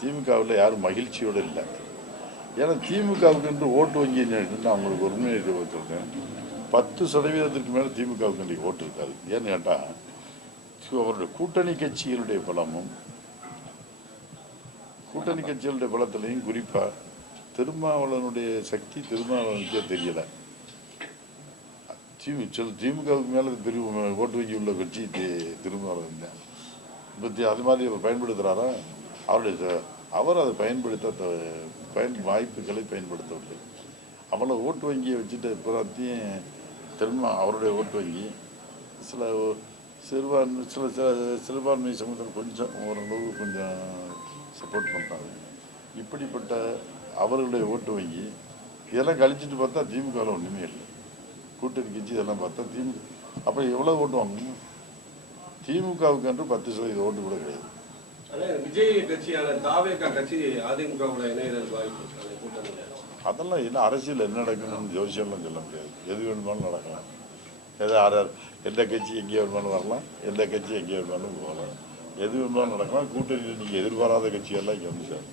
திமுகவில் யாரும் மகிழ்ச்சியோடு இல்லை. ஏன்னா திமுகவுக்கு என்று ஓட்டு வங்கி நான் அவங்களுக்கு ஒரு முன்னேறி வச்சுருக்கேன். 10% மேலே திமுகவுக்கு இன்றைக்கு ஓட்டு இருக்காது. ஏன்னு கேட்டால் அவருடைய கூட்டணி கட்சிகளுடைய பலமும் கூட்டணி கட்சிகளுடைய பலத்திலையும் குறிப்பாக திருமாவளவனுடைய சக்தி திருமாவளவனுக்கே தெரியலை. திமுகவுக்கு மேலே பெரிய ஓட்டு வங்கி உள்ள கட்சி திருமாவளவன் தான். பற்றி அது மாதிரி அவர் பயன்படுத்துகிறாரா? அவர் அதை பயன்படுத்த வாய்ப்புகளை பயன்படுத்தவில்லை. அவ்வளோ ஓட்டு வங்கியை வச்சுட்டு புறத்தையும் அவருடைய ஓட்டு வங்கி சில சிறுபான்மை சமூகத்தில் கொஞ்சம் ஓரளவு கொஞ்சம் சப்போர்ட் பண்ணுறாங்க. இப்படிப்பட்ட அவர்களுடைய ஓட்டு வங்கி இதெல்லாம் கழிச்சிட்டு பார்த்தா திமுகவில் ஒன்றுமே இல்லை. கூட்டணி கட்சி இதெல்லாம் பார்த்தா திமுக அப்போ எவ்வளோ ஓட்டு வாங்கணும்? திமுகவுக்கு என்று 10% ஓட்டு கூட கிடையாது. விஜய் கட்சியான தாவேகா கட்சி அதிமுகவோட இணையதல் அதெல்லாம் என்ன அரசியல் என்ன நடக்கணும்னு ஜோசியம்லாம் சொல்ல முடியாது. எது வேணுமாலும் நடக்கலாம். எந்த கட்சி எங்கே வேணுமாலும் வரலாம், எந்த கட்சி எங்கே வேணுமாலும் போகலாம், எது வேணுமாலும் நடக்கலாம். கூட்டணியில் நீங்கள் எதிர்பாராத கட்சியெல்லாம் இங்கே வந்து சார்